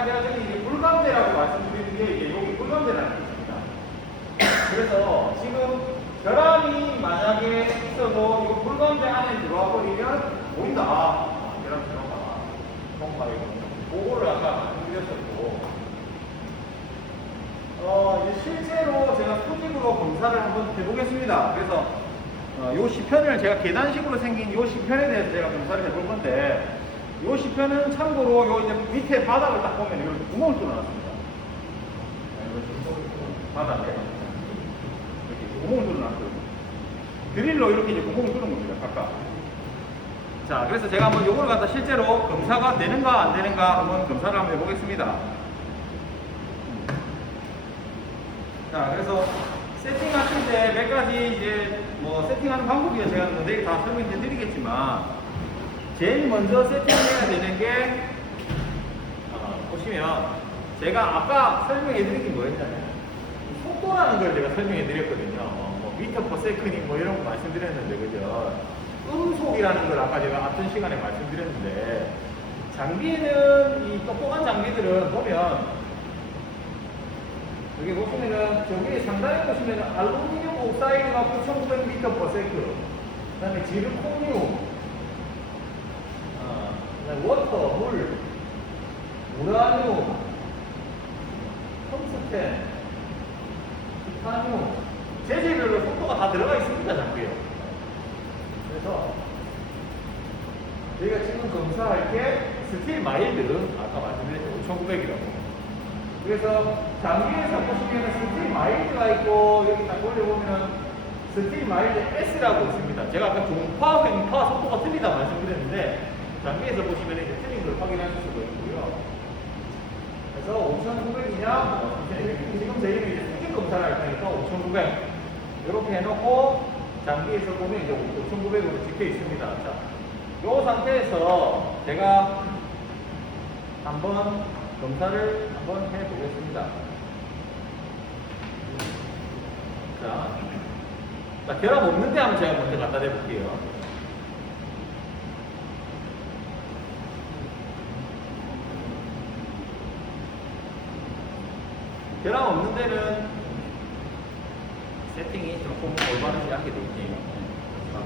아까 제가 저기 이제 물감대라고 말씀드리는 게 이제 여기 물감대라는 게 있습니다. 그래서 지금 결함이 만약에 있어도 이거 물감대 안에 들어와 버리면 보인다. 결함 들어가. 그거를 아까 말씀드렸었고. 이제 실제로 제가 소집으로 검사를 한번 해보겠습니다. 그래서 요 시편을 제가 계단식으로 생긴 요 시편에 대해서 제가 검사를 해볼 건데, 요 시편은 참고로 요 이제 밑에 바닥을 딱 보면 이렇게 구멍을 뚫어놨습니다. 바닥에 이렇게 구멍을 뚫어놨어요. 드릴로 이렇게 이제 구멍을 뚫은 겁니다. 각각. 자, 그래서 제가 한번 요걸 갖다 실제로 검사가 되는가 안 되는가 한번 검사를 한번 해보겠습니다. 자, 그래서 세팅하실 때 몇 가지 이제 뭐 세팅하는 방법이야 제가 내일 다 설명해 드리겠지만, 제일 먼저 세팅해야 되는 게 보시면 제가 아까 설명해 드린 게 뭐였냐면 속도라는 걸 제가 설명해 드렸거든요. 뭐 미터 퍼 세컨이 뭐 이런 거 말씀드렸는데, 그죠? 음속이라는 걸 아까 제가 앞전 시간에 말씀드렸는데, 장비에는 이 똑똑한 장비들은 보면 여기 보시면은 저기 상단에 보시면은 알루미늄 옥사이드가 9,900m per second, 그 다음에 지르코늄, 그다음에 워터, 물, 우라늄, 텅스텐, 티타늄, 재질별로 속도가 다 들어가 있습니다, 장비에. 그래서 저희가 지금 검사할 게 스틸 마일드, 아까 말씀드렸죠, 5,900이라고. 그래서 장비에서 보시면 스틸 마일드가 있고, 여기 딱 올려보면 스틸 마일드 S라고 있습니다. 제가 아까 동파, 횡파 속도가 틀리다 말씀드렸는데, 장비에서 보시면 이제 틀린 걸 확인하실 수가 있고요. 그래서 5,900이냐, 지금 저희는 이제 스틸 검사를 할 거니까 5,900 이렇게 해놓고, 장비에서 보면 이제 5,900으로 찍혀 있습니다. 자, 이 상태에서 제가 한번 검사를 한번 해보겠습니다. 자, 결함 없는데 한번 제가 먼저 갖다 대볼게요. 결함 없는 데는 세팅이 조금 올바르지 않게 되어 있네요.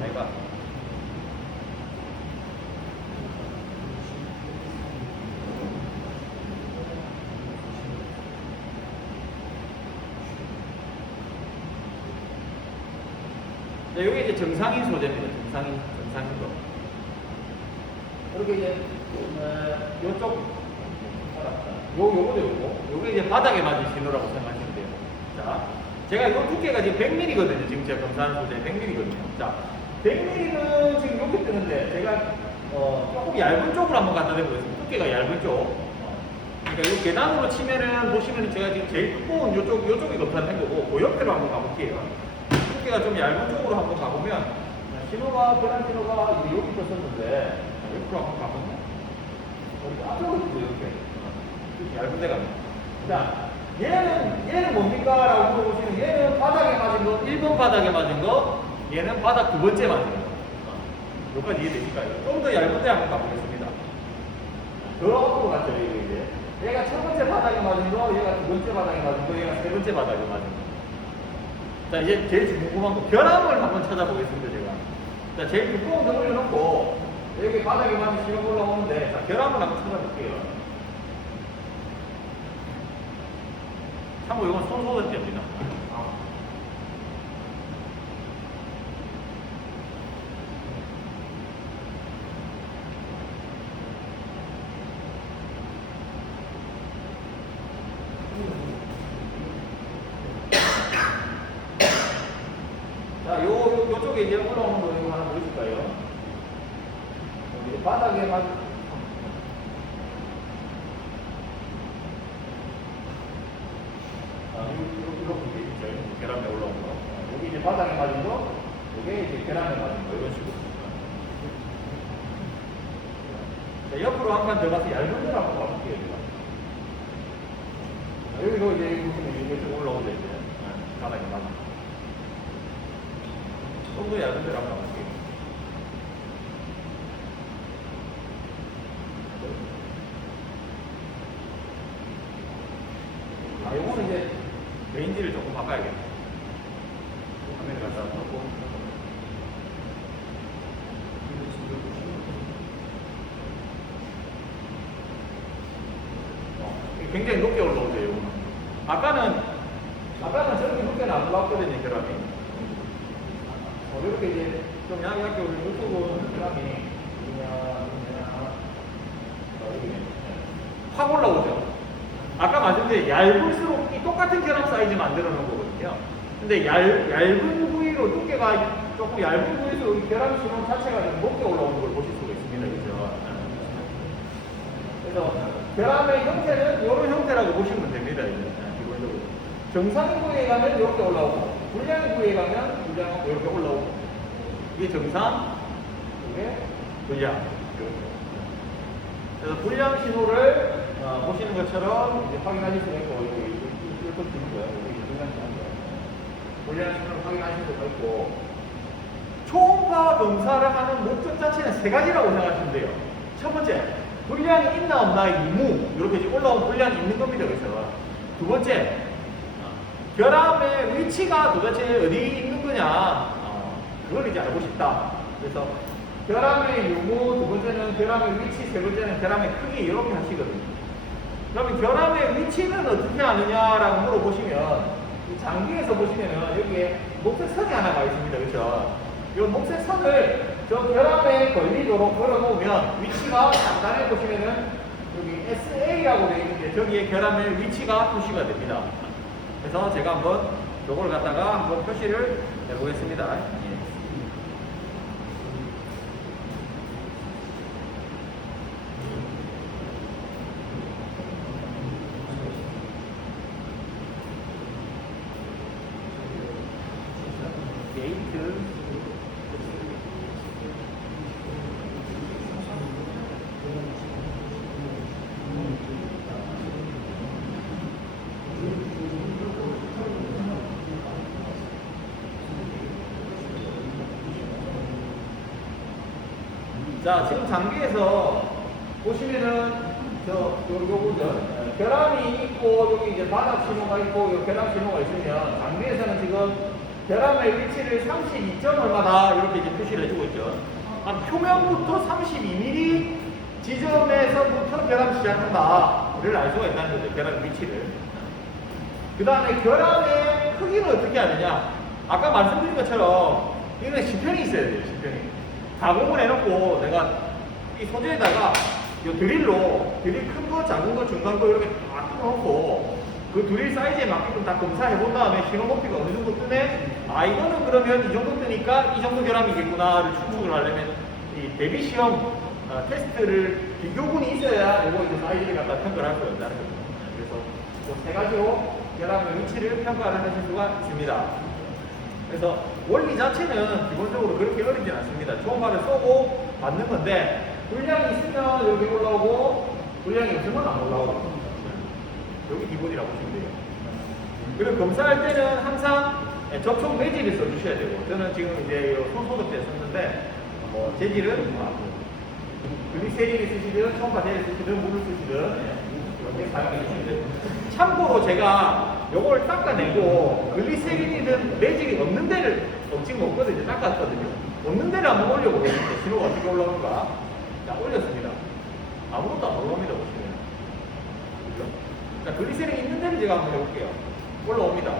내가 네, 요게 이제 정상인 소재입니다. 정상인 거. 이렇게 이제, 요쪽, 요게 이제 바닥에 맞은 신호라고 생각하시면 돼요. 자, 제가 요 두께가 지금 100mm거든요. 지금 제가 검사하는 소재 100mm거든요. 자, 100mm는 지금 여기 뜨는데, 제가, 조금 얇은 쪽으로 한번 갖다 대보겠습니다. 두께가 얇은 쪽. 그러니까 요 계단으로 치면은, 보시면 제가 지금 제일 두꺼운 요쪽이 검사를 한 거고, 그 옆으로 한번 가볼게요. 두께가 좀 얇은 쪽으로 한번 가보면, 신호가, 변환 신호가 여기 떴었는데, 옆으로 한번 가보면, 앞쪽으로 이렇게 얇은 데가 있습니다. 자, 얘는 뭡니까? 라고 물어보시면, 얘는 바닥에 맞은 거, 1번 바닥에 맞은 거, 얘는 바닥 두 번째 맞은 거. 여기까지 이해되실까요? 좀 더 얇은 데 한번 가보겠습니다. 더 앞으로 갔죠, 이제. 얘가 첫 번째 바닥에 맞은 거, 얘가 두 번째 바닥에 맞은 거, 얘가 세 번째 바닥에 맞은 거. 자, 이제 제일 궁금한 거, 결함을 한번 찾아보겠습니다, 제가. 자, 제일 두꺼운 거 올려놓고, 여기 바닥에 맞은 시간 올라오는데, 자, 결함을 한번 찾아볼게요. 참고 이건 손소독제입니다. 자, 요쪽에 이제 올라오는 거 이거 하나 보여줄까요? 여기 바닥에 맞, 이렇게 있죠. 계란에 올라온 거. 여기 이제 바닥에 맞은 거, 이게 이제 계란에 맞은 거, 이런 식으로. 자, 옆으로 한 칸 들어가서 얇은 데로 한번 가볼게요, 제가. 여기도 이제 보시면 이렇게 올라오죠, 이제. 바닥에 맞은 거. 좀 더 얇은 데로 한번 가볼게요. 레인지를 조금 바꿔야겠네. 화면을 갖다 놓고. 굉장히 높게 올라오죠, 이거는. 아까는 저렇게 높게는 안 올라왔거든요, 결함이. 이렇게 이제 좀 얇게 우리 유튜브는 결함이 확 올라오죠. 아까 말씀드린 얇을수록 이 똑같은 결함 사이즈 만들어 놓은 거거든요. 근데 얇은 부위로 두께가 조금 얇은 부위에서 이 결함 신호 자체가 좀 높게 올라오는 걸 보실 수가 있습니다. 그죠? 그래서 결함의 형태는 이런 형태라고 보시면 됩니다. 이제 기본적으로. 정상 부위에 가면 이렇게 올라오고, 불량 부위에 가면 불량 이렇게 올라오고. 이게 정상, 이게 불량. 그래서 불량 신호를 보시는 것처럼 이제 확인하실 수가 있고, 여기 이렇게 주는 거예요. 여기 불량 신호가. 불량 신호를 확인하실 수가 있고, 초음파 검사를 하는 목적 자체는 세 가지라고 생각하시면 돼요. 첫 번째, 불량이 있나 없나의 유무, 이렇게 지금 올라온 불량이 있는 겁니다. 그래서 두 번째, 결함의 위치가 도대체 어디 있는 거냐, 그걸 이제 알고 싶다. 그래서 결함의 유무, 두 번째는 결함의 위치, 세 번째는 결함의 크기, 이렇게 하시거든요. 그러면 결함의 위치는 어떻게 아느냐라고 물어보시면, 이 장비에서 보시면은 여기에 녹색 선이 하나가 있습니다. 그렇죠? 이 녹색 선을 저 결함에 걸리도록 걸어놓으면 위치가 간단히 보시면은 여기 SA라고 되어 있는데 저기에 결함의 위치가 표시가 됩니다. 그래서 제가 한번 이걸 갖다가 한번 표시를 해보겠습니다. 게이트 자, 지금 장비에서 보시면은 요거죠. 결함이 있고 여기 이제 바닥 신호가 있고 요 결함 신호가 있으면 장비에서는 지금 결함의 위치를 32점 얼마다 이렇게 이제 표시를 해주고 있죠. 표면부터 32mm 지점에서부터 결함 시작한다를 알 수가 있다는 거죠. 결함 위치를. 그 다음에 결함의 크기는 어떻게 하느냐. 아까 말씀드린 것처럼 이거는 시편이 있어야 돼요. 시편이. 가공을 해놓고 내가 이 소재에다가 이 드릴로 드릴 큰 거, 작은 거, 중간 거 이렇게 다 뜯어놓고 그 드릴 사이즈에 맞게끔 다 검사해 본 다음에 신호 높이가 어느 정도 뜨네? 이거는 그러면 이 정도 뜨니까 이 정도 결함이겠구나를 추측을 하려면 이 대비 시험 테스트를 비교군이 있어야 이거 이제 사이즈를 갖다 평가를 할 수 있다는 거죠. 그래서 이 세 가지로 결함의 위치를 평가를 하실 수가 있습니다. 그래서 원리 자체는 기본적으로 그렇게 어렵진 않습니다. 초음파를 쏘고 받는 건데 불량이 있으면 여기 올라오고 불량이 없으면 안 올라오고 여기 기본이라고 보시면 돼요. 그리고 검사할 때는 항상 접촉 매질을 써주셔야 되고 저는 지금 이제 손소독제 썼는데 재질은 글리세린을 쓰시든 초음파 젤을 쓰시든 물을 쓰시든 이렇게 사용해 주시면 돼요. 참고로 제가 요걸 닦아내고 글리세린이든 매질이 없는 데를 지금 없거든요. 닦았거든요. 없는 데를 한번 올려보겠습니다. 신호가 어떻게 올라오는가. 자, 올렸습니다. 아무것도 안 올라옵니다. 보시면. 그죠? 자, 글리세린 있는 데를 제가 한번 해볼게요. 올라옵니다.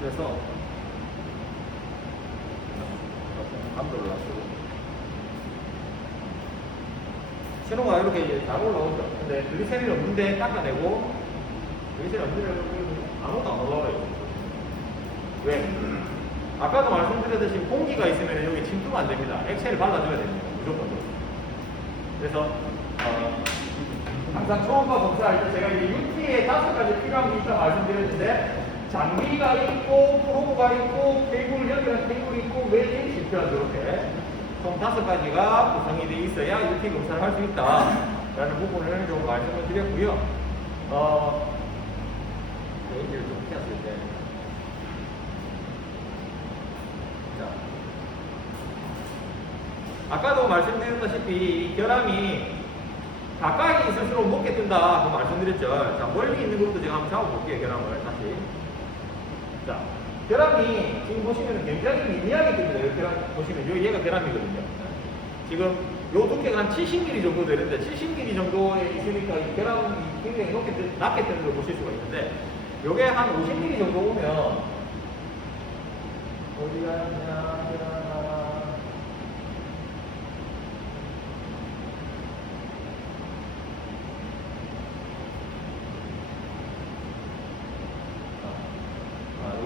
그래서 감도 올라왔고 신호가 이렇게 이제 잘 올라오죠. 근데 글리세린 없는데 닦아내고 글리세린 없는데 아무것도 안 올라와요. 왜? 아까도 말씀드렸듯이 공기가 있으면 여기 침투가 안 됩니다. 액체를 발라줘야 됩니다. 무조건. 그래서 항상 초음파 검사할 때 제가 이제 UT에 5가지 필요한 게 있다 말씀드렸는데 장비가 있고 프로브가 있고 케이블 연결한 케이블이 있고 매질 실편 이렇게 총 5가지가 구성이 되어 있어야 UT 검사를 할 수 있다라는 부분을 좀 말씀을 드렸고요. 레인지를 좀 켰을 때. 자, 아까도 말씀드렸다시피 이 결함이 가까이 있을수록 높게 뜬다. 그 말씀드렸죠. 자, 멀리 있는 것부터 제가 한번 잡아볼게요. 결함을 다시. 자, 결함이 지금 보시면 굉장히 미미하게 뜹니다. 이 결함 보시면 얘가 결함이거든요. 지금 요 두께가 한 70mm 정도 되는데 70mm 정도에 있으니까 이 결함이 굉장히 낮게 뜨는 걸 보실 수가 있는데 요게 한 50mm 정도 오면 어디 갔냐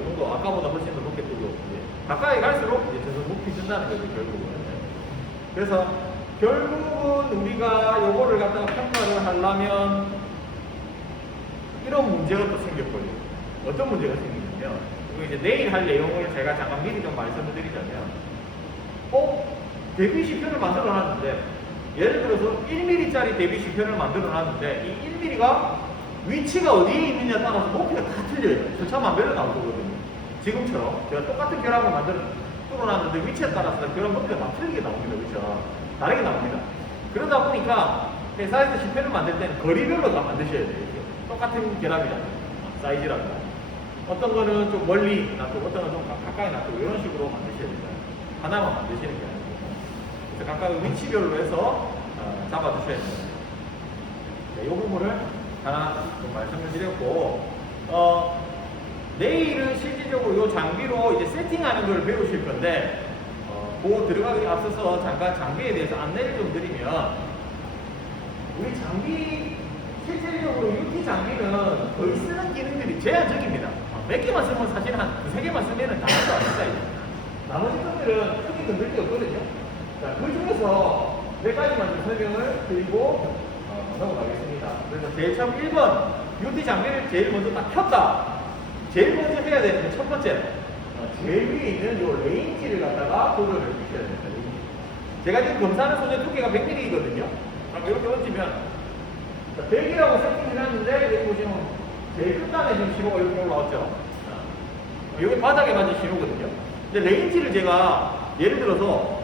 이 정도 아까보다 훨씬 더 높게 뜨고 가까이 갈수록 이제 점점 높이 뜬다는 거죠 결국은. 그래서 결국은 우리가 요거를 갖다가 평가를 하려면 이런 문제가 또 생겼거든요. 어떤 문제가 생기냐면 이거 이제 내일 할 내용을 제가 잠깐 미리 좀 말씀을 드리자면 대비시편을 만들어 놨는데 예를 들어서 1mm짜리 대비시편을 만들어 놨는데 이 1mm가 위치가 어디에 있느냐에 따라서 높이가 다 틀려요. 천차만별로 나올 거거든요. 지금처럼 제가 똑같은 결함을 만들어 뚫어놨는데 위치에 따라서 결함 높이가 다 틀리게 나옵니다. 그렇죠? 다르게 나옵니다. 그러다 보니까 회사에서 시편을 만들 때는 거리별로 다 만드셔야 돼요. 똑같은 결함이잖아요. 사이즈라든가. 어떤 거는 좀 멀리 놔두고 어떤 거는 좀 가까이 놔두고 이런 식으로 만드셔야 됩니다. 하나만 만드시는 게 아니고. 그래서 각각 위치별로 해서 잡아주셔야 됩니다. 네, 이 부분을 하나 좀 말씀을 드렸고 내일은 실질적으로 이 장비로 이제 세팅하는 걸 배우실 건데 그 들어가기 앞서서 잠깐 장비에 대해서 안내를 좀 드리면 우리 장비 실질적으로 UT 장비는 거의 쓰는 기능들이 제한적입니다. 몇 개만 쓰면 사실 한 두세 개만 쓰면 다 할 수 없습니다. 나머지 것들은 크게 건들 게 없거든요. 자, 그 중에서 몇 가지만 좀 설명을 드리고 넘어가겠습니다. 그래서 제일 처음 1번 UT 장비를 제일 먼저 딱 켰다. 제일 먼저 해야 되는 게 첫 번째 제일 위에 있는 요 레인지를 갖다가 조절을 해주셔야 됩니다. 제가 지금 검사하는 소재 두께가 100mm이거든요. 그럼 이렇게 얹으면 100이라고 세팅해놨는데 여기 보시면 제일 끝단에 지금 신호가 이렇게 올라왔죠. 여기 바닥에 맞은 신호거든요. 근데 레인지를 제가 예를 들어서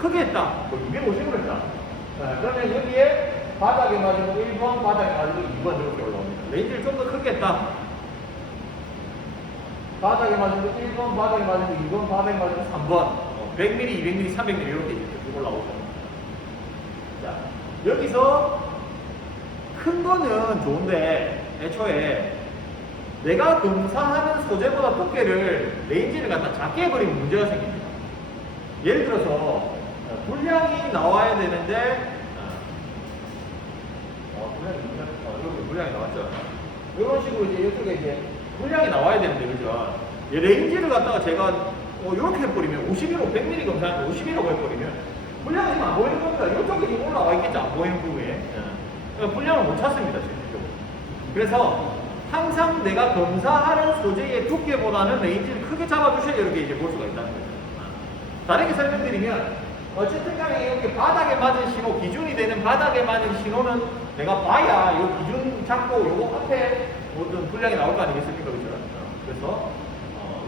크게 했다. 250으로 했다. 그러면 여기에 바닥에 맞은 거 1번, 바닥에 맞은 거 2번 이렇게 올라옵니다. 레인지를 좀 더 크게 했다. 바닥에 맞은 거 1번, 바닥에 맞은 거 2번, 바닥에 맞은 거 3번. 100mm, 200mm, 300mm 이렇게 올라오죠. 자, 여기서 큰 거는 좋은데 애초에 내가 검사하는 소재보다 두께를 레인지를 갖다 작게 해버리면 문제가 생깁니다. 예를 들어서 분량이 나와야 되는데 여기 분량이 나왔죠. 이런 식으로 이제 이쪽에 이제 분량이 나와야 되는데 그죠? 레인지를 갖다가 제가 이렇게 해버리면 51호 100mm 검사하는데 51호가 해버리면 분량이 지금 안 보이는 겁니다. 이쪽에 지금 올라와 있겠죠? 안 보이는 부분에. 분량을 못 찾습니다. 실질적으로. 그래서 항상 내가 검사하는 소재의 두께보다는 레인지를 크게 잡아주셔야 이렇게 이제 볼 수가 있다는 거죠. 다르게 설명드리면 어쨌든 간에 이렇게 바닥에 맞은 신호, 기준이 되는 바닥에 맞은 신호는 내가 봐야 이 기준 잡고 요거 앞에 모든 분량이 나올 거 아니겠습니까? 그죠? 그래서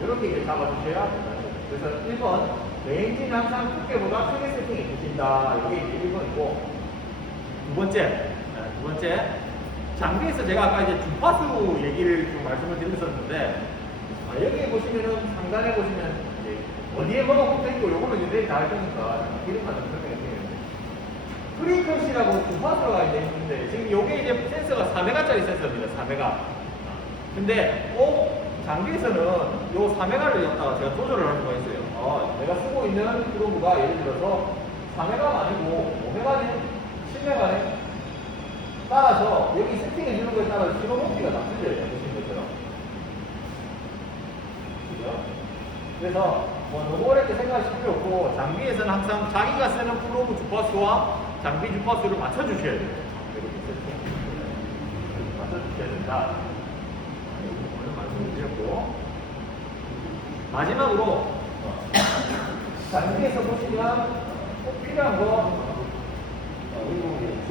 이렇게 이제 잡아주셔야 된다는 거죠. 그래서 1번 레인지는 항상 두께보다 크게 세팅해 주신다. 이게 이제 1번이고 두 번째 장비에서 제가 아까 이제 주파수 얘기를 좀 말씀을 드렸었는데 여기 보시면은 상단에 보시면 이제 어디에 뭐가 붙어 있고 요거는 이제 내일 다 할 거니까 이름만 좀 설명해 드리겠습니다. 프리퀀시라고 주파수가 이제 있는데 지금 요게 이제 센서가 4메가짜리 센서입니다. 4메가. 근데 장비에서는 요 4메가를 갖다가 제가 조절을 할 수가 있어요. 내가 쓰고 있는 프로브가 예를 들어서 4메가가 아니고 5메가네, 10메가네. 따라서 여기 세팅해 주는 거에 따라서 신호 높이가 다 틀려요. 보시는 것처럼. 그죠? 그래서 너무 어렵게 생각하실 필요 없고 장비에서는 항상 자기가 쓰는 프로브 주파수와 장비 주파수를 맞춰주셔야 돼요. 이렇게 세팅. 맞춰주셔야 된다. 오늘 말씀을 드렸고 마지막으로 장비에서 보시면 꼭 필요한 거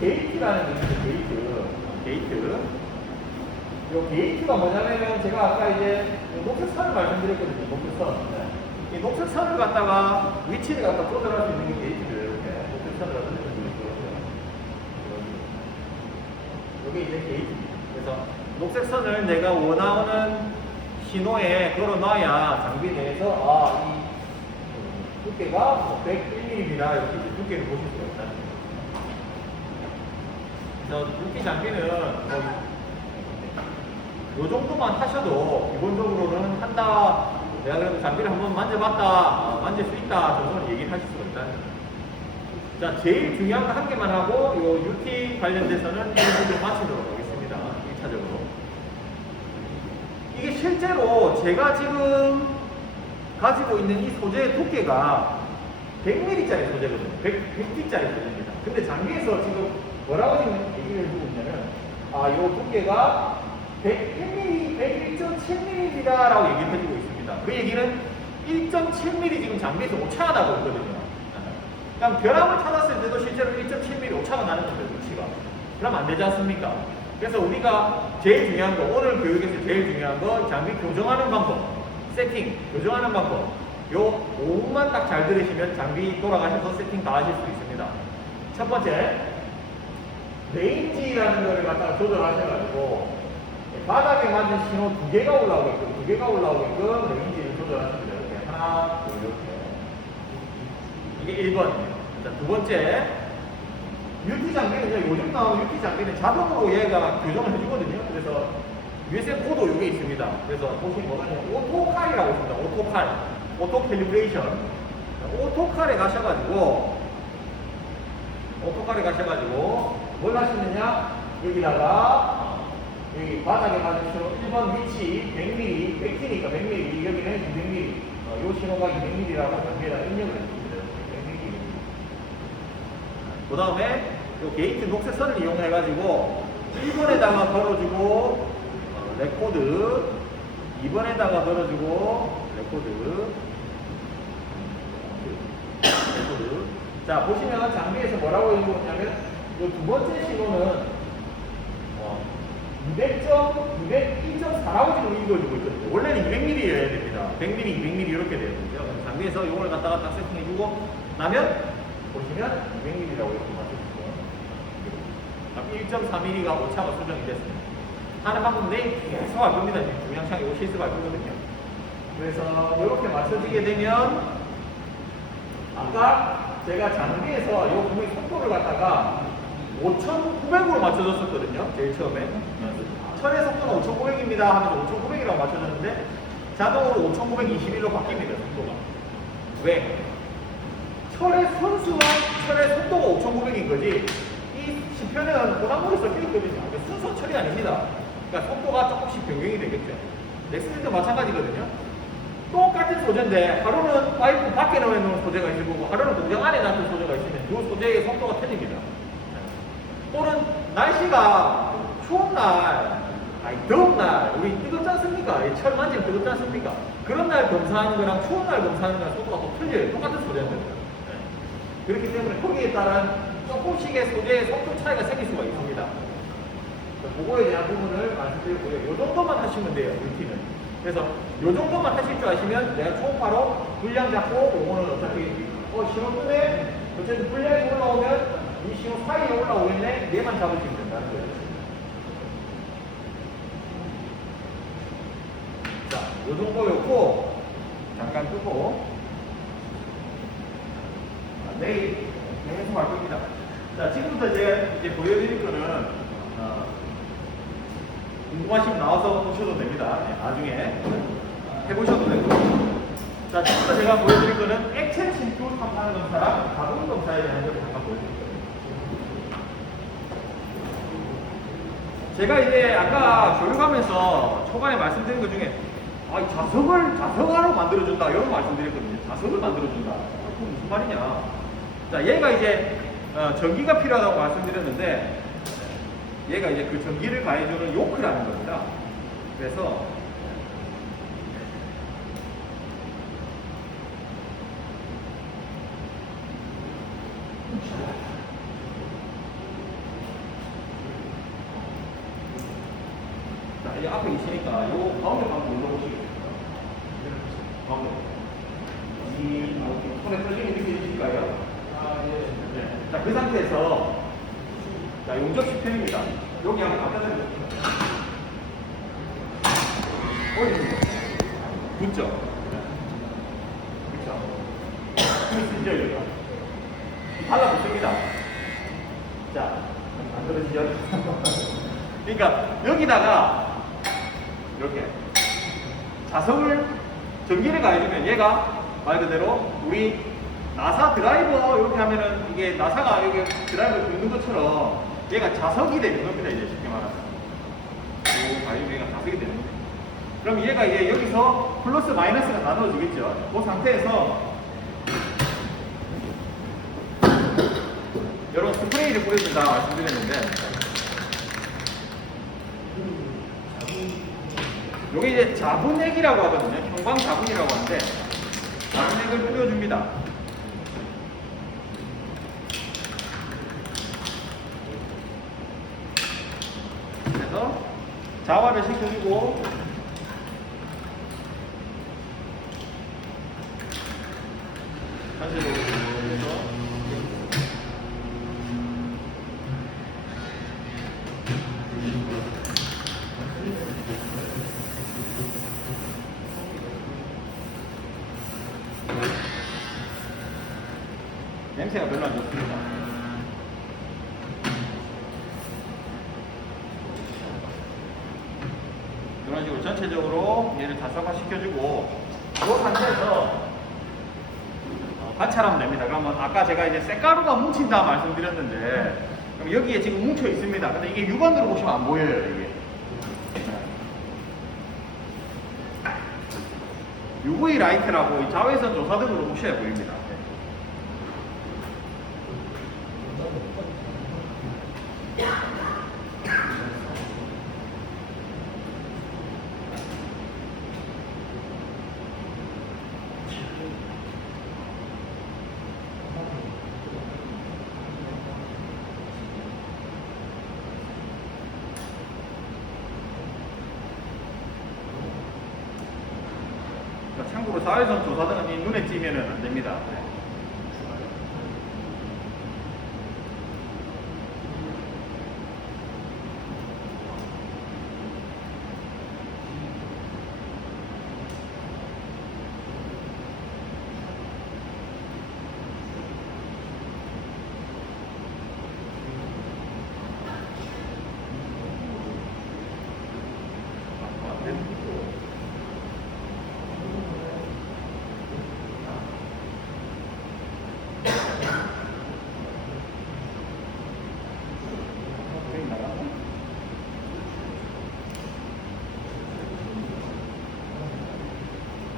게이트라는 게 있어요. 게이트. 이 게이트가 뭐냐면 제가 아까 이제 녹색선을 말씀드렸거든요. 녹색선. 이 녹색선을 갖다가 위치를 갖다 조절할 수 있는 게 게이트예요. 이렇게 녹색선을 갖다 조절할 수 있는 이게 이제 게이트입니다. 그래서 녹색 선을 내가 원하는 신호에 걸어놔야 장비 내에서 이 두께가 101mm입니다. 이렇게 두께를 보실 수가 있다는 거예요. 그래서 두께 장비는 이 정도만 하셔도 기본적으로는 한다. 내가 그래도 장비를 한번 만져봤다, 만질 수 있다 정도는 얘기를 하실 수가 있다는 거예요. 자, 제일 중요한 거 한 개만 하고 요 UT 관련돼서는 1부분 마치도록 하겠습니다. 1차적으로. 이게 실제로 제가 지금 가지고 있는 이 소재의 두께가 100mm짜리 소재거든요. 100T짜리 소재입니다. 근데 장비에서 지금 뭐라고 지금 얘기를 해주고 있냐면 이 두께가 100mm, 101.7mm라고 얘기를 해주고 있습니다. 그 얘기는 1.7mm 지금 장비에서 오차가 나고 있거든요. 그냥 결함을 찾았을 때도 실제로 1.7mm 오차가 나는 거죠, 위치가. 그럼 안 되지 않습니까? 그래서 우리가 제일 중요한 거, 오늘 교육에서 제일 중요한 거, 장비 교정하는 방법, 세팅, 교정하는 방법. 요 5분만 딱 잘 들으시면 장비 돌아가셔서 세팅 다 하실 수 있습니다. 첫 번째, 레인지라는 거를 갖다가 조절하셔가지고, 바닥에 맞은 신호 2개가 올라오게끔, 2개가 올라오게끔 레인지를 조절하십니다. 이렇게 하나, 둘, 이렇게. 이게 1번입니다. 자, 두 번째, UT 장비는요, 요즘 나오는 UT 장비는 자동으로 얘가 교정을 해주거든요. 그래서 USM 코드 요게 있습니다. 그래서 보시면 뭐냐면 오토칼이라고 있습니다. 오토칼, 오토 캘리브레이션. 오토칼에 가셔가지고 뭘 하시느냐, 여기다가 여기 바닥에 맞은 신호 1번 위치 100mm, 100T니까 100mm, 여기는 200mm. 요 신호가 200mm라고 장비에다 입력을 해줍니다. 그 다음에 요 게이트 녹색 선을 이용해가지고 1번에다가 걸어주고 레코드, 2번에다가 걸어주고 레코드. 자, 보시면 장비에서 뭐라고 읽어보냐면 요 두 번째 신호는 200.4라고 지금 읽어주고 있거든요. 원래는 200mm여야 됩니다. 100mm, 200mm 이렇게 돼야 되죠. 장비에서 요걸 갖다가 딱 세팅해주고 나면 보시면 200mm라고 이렇게 맞춰주시고 1.4mm가 오차가 수정이 됐습니다. 하는 방법 내일 계속 할 겁니다. 동영상에 오 실습할 거거든요. 그래서 이렇게 맞춰지게 되면 아까 제가 장비에서 이 분명히 속도를 갖다가 5,900으로 맞춰줬었거든요. 제일 처음에. 철의 속도는 5,900입니다 하면서 5,900이라고 맞춰줬는데 자동으로 5,921로 바뀝니다. 속도가. 왜? 철의 선수와 철의 속도가 5,900인 거지 이 시편에는 고당물이 섞여 있거든요. 순서 철이 아닙니다. 그러니까 속도가 조금씩 변경이 되겠죠. 넥스트도 마찬가지거든요. 똑같은 소재인데 하루는 파이프 밖에 넣어놓은 소재가 있을 거고 하루는 공장 안에 놔둔 소재가 있으면 두 소재의 속도가 틀립니다. 또는 날씨가 추운 날, 더운 날, 우리 뜨겁지 않습니까? 철 만지면 뜨겁지 않습니까? 그런 날 검사하는 거랑 추운 날 검사하는 거랑 속도가 또 틀려요. 똑같은 소재인데. 그렇기 때문에 거기에 따른 조금씩의 소재의 속도 차이가 생길 수가 있습니다. 그거에 대한 부분을 말씀드리고요. 이 정도만 하시면 돼요, 루틴은. 그래서 이 정도만 하실 줄 아시면 내가 초음파로 분량 잡고 이거는 어차피 신호 끄네 어쨌든 분량이 올라오면 이 신호 사이에 올라오겠네 얘만 잡으시면 된다는 거예요. 자, 이 정도였고 잠깐 끄고 내일 계속 할 겁니다. 자, 지금부터 제가 이제 보여드릴 거는 궁금하시면 나와서 보셔도 됩니다. 네, 나중에 해보셔도 되고. 자, 지금부터 제가 보여드릴 거는 액체 침투 탐사하는 검사랑 가공 검사에 대한 것을 잠깐 보여드릴 거예요. 제가 이제 아까 교육하면서 초반에 말씀드린 것 중에 자석으로 만들어준다 이런 말씀드렸거든요. 자석을 만들어준다. 그건 무슨 말이냐? 자, 얘가 이제 전기가 필요하다고 말씀드렸는데 얘가 이제 그 전기를 가해주는 요크라는 겁니다. 그래서 자, 이 앞에 있으니까 요 가운데 한번 눌러보시겠습니다. 가운데. 이 손에 떨림이 느껴지실까요? 네. 자, 그 상태에서 자, 용접 시편입니다. 여기 한번 갖다 대볼게요. 어디 붙죠? 그렇죠? 힘이 쓰죠, 여기가. 발라붙습니다. 자, 안 떨어지죠? 그러니까 여기다가 이렇게 자석을 전기를 가해주면 얘가 말 그대로 우리 나사 드라이버 이렇게 하면은 이게 나사가 여기 드라이버 긁는 것처럼 얘가 자석이 되는 겁니다. 이제 쉽게 말하면. 요 가해주면 얘가 자석이 되는 겁니다. 그럼 얘가 이제 여기서 플러스 마이너스가 나눠지겠죠. 그 상태에서 여러분 스프레이를 뿌려준다 말씀드렸는데 요게 이제 자분액이라고 하거든요. 형광 자분이라고 하는데 자분액을 뿌려줍니다. 그래서 자화를 시켜주고 전체적으로 해서 냄새가 별로 안 좋습니다. 이런 식으로 전체적으로 얘를 다소화 시켜주고 이 상태에서 관찰하면 됩니다. 그러면 아까 제가 이제 쇳가루가 뭉친다 말씀드렸는데 그럼 여기에 지금 뭉쳐 있습니다. 근데 이게 육안으로 보시면 안 보여요. 이게 UV 라이트라고 자외선 조사등으로 보셔야 보입니다. 참고로 자외선 조사등은 이 눈에 띄면 안 됩니다.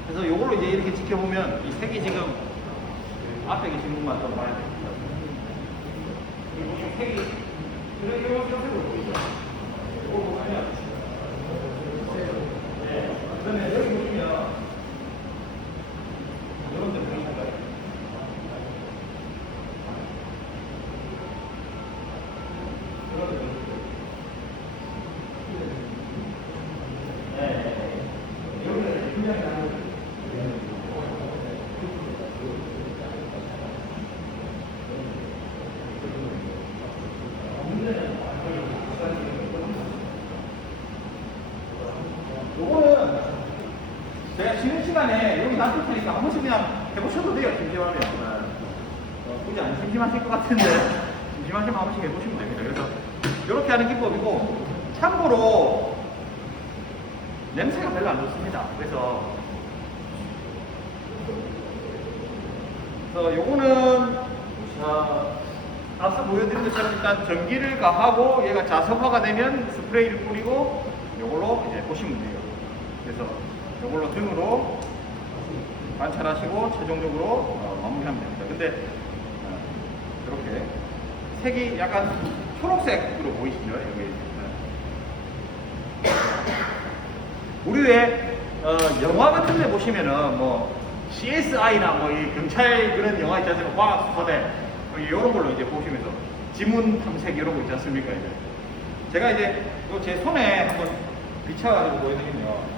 그래서 요걸로 이제 이렇게 지켜보면 이 색이 지금 앞에 계신 분만 좀 봐야 됩니다. 그리고 색이 이런 색으로 보이죠? 이거 보면 네. 그러면 여기 보시면 이런 데 보이실까요? 이런 데 보이실까요? 네. 여기는 분명히 나는 요거는 제가 쉬는 시간에 여기 놔둘 테니까 한 번씩 그냥 해보셔도 돼요. 심심하면. 굳이 안 심심하실 것 같은데 심심하시면 한 번씩 해보시면 됩니다. 그래서 이렇게 하는 기법이고 참고로 냄새가 별로 안 좋습니다. 그래서 요거는 앞서 보여드린 것처럼 일단 전기를 가하고 얘가 자석화가 되면 스프레이를 뿌리고 요걸로 이제 보시면 돼요. 그래서 요걸로 등으로 관찰하시고 최종적으로 마무리하면 됩니다. 근데 이렇게 색이 약간 초록색으로 보이시죠? 여기. 우리 왜 영화 같은 데 보시면은 뭐 CSI나 뭐 이 경찰 그런 영화 있지 않습니까? 과학 수사대 이런 걸로 이제 보시면서 지문 탐색 이런 거 있지 않습니까? 이제 제가 이제 제 손에 한번 비춰가지고 보여드리면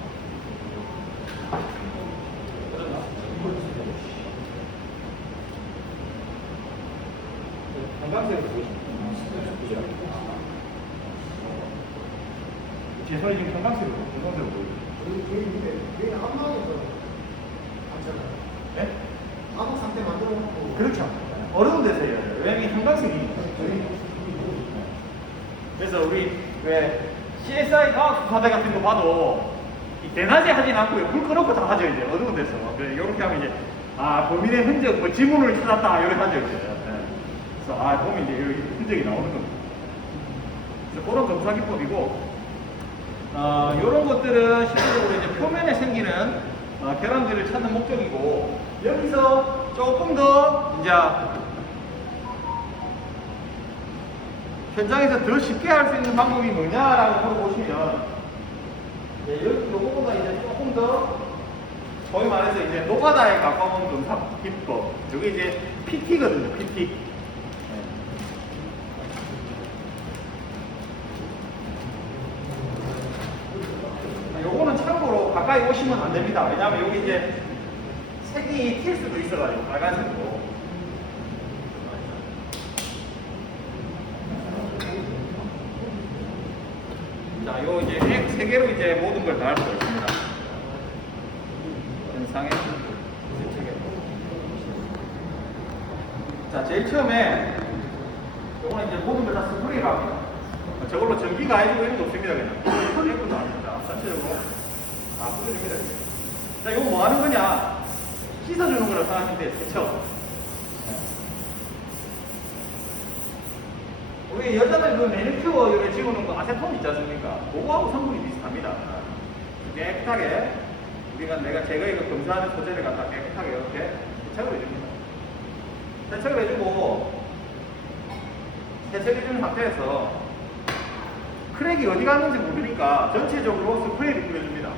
형광색으로 보이십니다. 제 손이 지금 형광색으로 보이죠. 저희 안마에서 하잖아요. 네? 암흑 상태 만들어 놓고. 그렇죠. 어려운 데서 해야 돼요. 왜냐면 형광색이. 그래서 우리 왜 CSI 과학수사대 같은 거 봐도 이 대낮에 하진 않고요. 불 꺼놓고 다 하죠, 이제. 어두운 데서. 이렇게 하면 이제, 아, 범인의 흔적, 뭐 지문을 찾았다, 이렇게 하죠, 이제. 그래서, 아, 보면 이제 여기 흔적이 나오는 겁니다. 그래서 그런 검사 기법이고, 이런 것들은 실질적으로 이제 표면에 생기는 결함들을 찾는 목적이고, 여기서 조금 더 이제 현장에서 더 쉽게 할 수 있는 방법이 뭐냐라고 물어보시면, 네, 요거보다 이제 조금 더 소위 말해서 이제 노가다에 가까운 검사 기법, 저게 이제 PT거든요, PT. 요거는 참고로 가까이 오시면 안 됩니다. 왜냐하면 여기 이제 색이 튈 수도 있어가지고, 빨간색으로. 자, 요 이제 액 3개로 이제 모든 걸 다 할 수가 있습니다. 현상의 자, 제일 처음에 요거는 이제 모든 걸 다 스프레이를 합니다. 저걸로 전기가 해주고 이런 거 없습니다, 그냥. 액도 아닙니다. 전체적으로 다 뿌려줍니다. 자, 이거 뭐 하는 거냐? 씻어주는 거라고 생각하면 돼요, 그쵸? 우리 여자들 그 매니큐어에 집어넣은 거 아세톤 있지 않습니까? 그거하고 성분이 비슷합니다. 깨끗하게 제가 이거 검사하는 소재를 갖다 깨끗하게 이렇게 세척을 해줍니다. 세척을 해주고 세척해주는 상태에서 크랙이 어디 갔는지 모르니까 전체적으로 스프레이를 뿌려줍니다.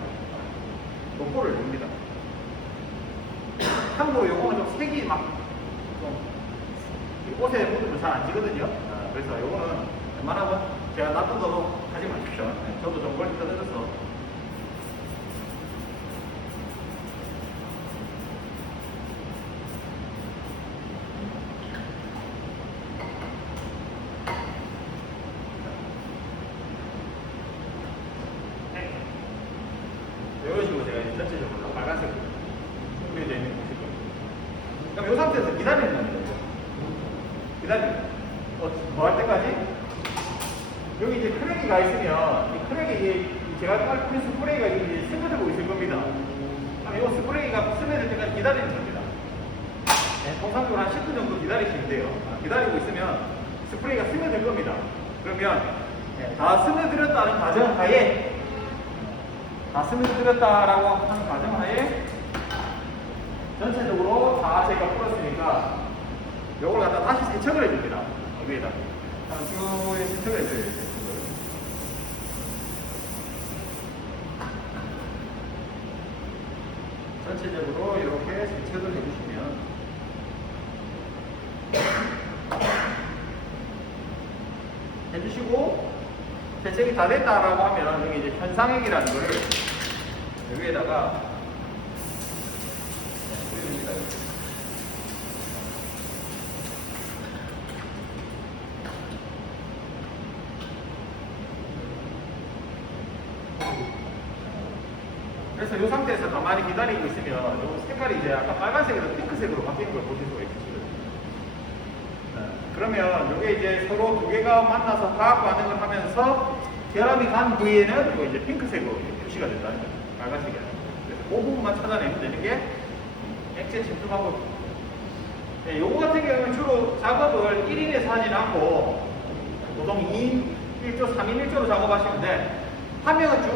녹보를 줍니다. 참고로 요거는 좀 색이 옷에 묻으면 잘 안 지거든요. 그래서 요거는 웬만하면 제가 놔두도록 하지 마십시오. 저도 좀 멀리 떠들어서. 이런 식으로 제가 전체적으로 빨간색으로 뿌려져 있는 모습을. 그럼 이 상태에서 기다리는 겁니다. 기다립니다. 뭐 할 때까지? 여기 이제 크랙이가 있으면, 이 크랙이 제가 깔린 스프레이가 이제 스며들고 있을 겁니다. 그럼 이 스프레이가 스며들 때까지 기다리는 겁니다. 네, 통상적으로 한 10분 정도 기다리시면 돼요. 기다리고 있으면 스프레이가 스며들 겁니다. 그러면 다 스며들었다는 가정하에, 다 스며들었다라고 하는 가정하에 전체적으로 다 제가 풀었으니까 요걸 갖다 다시 세척을 해줍니다. 위에다. 쭉 세척을 해줘야 돼요. 전체적으로 이렇게 세척을 해주시면 해주시고 세척이 다 됐다라고 하면 여기 이제 현상액이라는 거를 여기에다가 뿌려줍니다. 그래서 이 상태에서 가만히 기다리고 있으면 이 색깔이 이제 아까 빨간색에서 핑크색으로 바뀌는 걸 보실 수가 있으시거든요. 그러면 이게 이제 서로 두 개가 만나서 화학 반응을 하면서 결합이 간 부위에는 또 이제 핑크색으로 표시가 된다는 거예요. 빨간색이 아니라. 그래서 그 부분만 찾아내면 되는 게 액체 침투 방법입니다. 네, 요거 같은 경우는 주로 작업을 1인에서 하진 않고 보통 2인 1조, 3인 1조로 작업하시는데 한 명은 쭉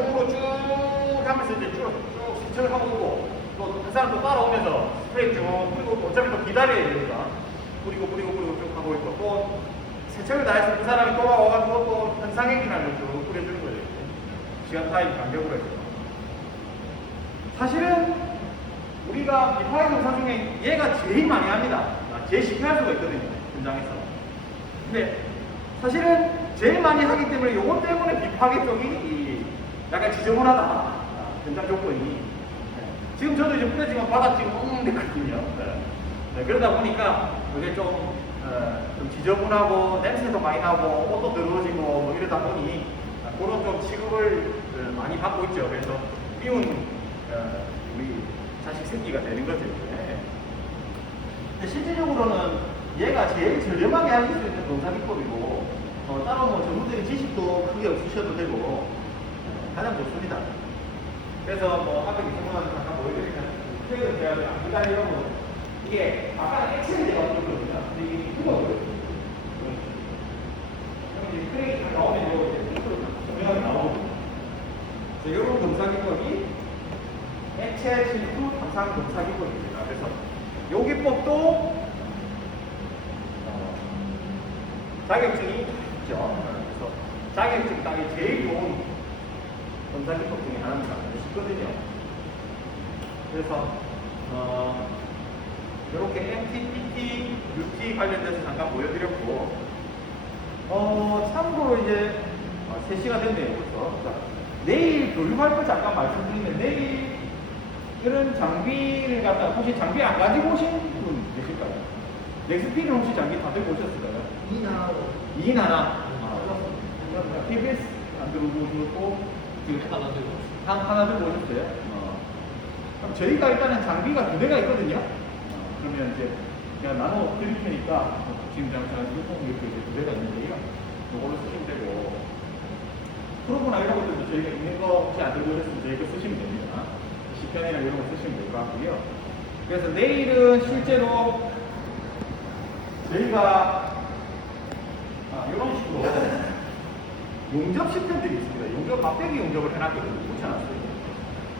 하면서 이제 쭉 세척을 하고 오고 또 한 사람 또 따라오면서 스프레이 쭉 뿌리고 어차피 또 기다려야 되니까 뿌리고 쭉 하고 있고 또 세척을 다 해서 그 사람이 돌아와가지고 또 현상액이라는 걸 쭉 뿌려주는 거죠. 시간 타임 간격으로 해서. 사실은 우리가 비파이 검사 중에 얘가 제일 많이 합니다. 제일 쉽게 할 수가 있거든요. 현장에서. 근데 사실은 제일 많이 하기 때문에 이것 때문에 비파괴 쪽이 약간 지저분하다. 현장 조건이. 지금 저도 이제 뿌려지면 바닥 지금 엉망 됐거든요. 그러다 보니까 이게 좀 지저분하고 냄새도 많이 나고 옷도 더러워지고 뭐 이러다 보니 그런 좀 취급을 많이 받고 있죠. 그래서 미운 우리 자식 새끼가 되는 거죠. 네. 근데 실질적으로는 얘가 제일 저렴하게 할 수 있는 검사기법이고 따로 뭐 전문적인 지식도 크게 없으셔도 되고 가장 좋습니다. 그래서 뭐 앞에 기능만 잠깐 보여드리면 트레이드 제가 안 기다리려고 이게 아까 액체를 제가 보여드렸거든요. 근데 이게 뜨거워요. 그럼 이제 트레이드 나오면 이거 조명이 나오거든요. 이런 검사기법이 액체 침투 탐상 검사기법입니다. 그래서 이 기법도 자격증이 있죠. 그래서 자격증 따기 제일 좋은 검사기법 중에 하나입니다. 쉽거든요. 그래서 이렇게 MTPT, UT 관련돼서 잠깐 보여드렸고 참고로 이제 3시가 됐네요. 벌써. 자, 내일 교육할 거 잠깐 말씀드리면 내일 이런 장비를 갖다 혹시 장비 안 가지고 오신 분 계실까요? 넥스피는 혹시 장비 다 들고 오셨을까요? 이인 하나. TBS 안 들고 오셨고 지금 하나 들고 오셨어요? 그럼 저희가 일단은 장비가 2대가 있거든요. 그러면 이제 제가 나눠 드릴 테니까 지금 제가 이렇게 2대가 있는데요. 이걸로 쓰시면 되고 프로브나 이런 것들도 저희가 있는 거 혹시 안 들고 오셨으면 저희 거 쓰시면 됩니다. 시편이나 이런 거 쓰시면 될 것 같고요. 그래서 내일은 실제로 저희가 이런 식으로 용접 시편들이 있습니다. 용접 막대기 용접을 해놨거든요. 붙여놨어요.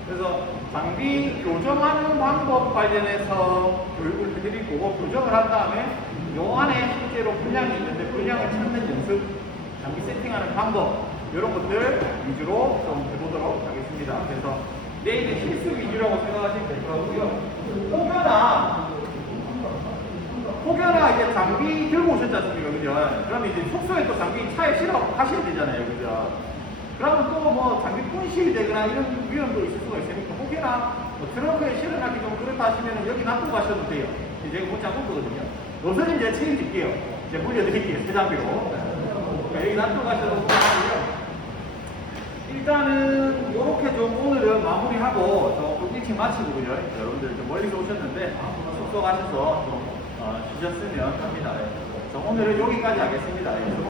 그래서 장비 교정하는 방법 관련해서 교육을 해드리고 교정을 한 다음에 요 안에 실제로 분량이 있는데 분량을 찾는 연습, 장비 세팅하는 방법 이런 것들 위주로 좀 해보도록 하겠습니다. 그래서 내일은 실습 위주라고 생각하시면 될 것 같고요. 혹여나 이제 장비 들고 오셨지 않습니까? 그죠? 그러면 이제 숙소에 또 장비 차에 실어 가셔야 되잖아요. 그죠? 그러면 또 뭐 장비 분실이 되거나 이런 위험도 있을 수가 있으니까 혹여나 뭐 트렁크에 실어놨기 좀 그렇다 하시면 여기 놔두고 가셔도 돼요. 제가 못 잡을 거거든요. 요새는 이제 책임질게요. 이제 물려드릴게요. 새 장비로. 그러니까 여기 놔두고 가셔도 되고요. 일단은 이렇게 좀 오늘은 마무리하고 조금 일찍 마치고요. 여러분들 좀 멀리서 오셨는데 숙소 가셔서 좀 쉬셨으면 합니다. 오늘은 여기까지 하겠습니다.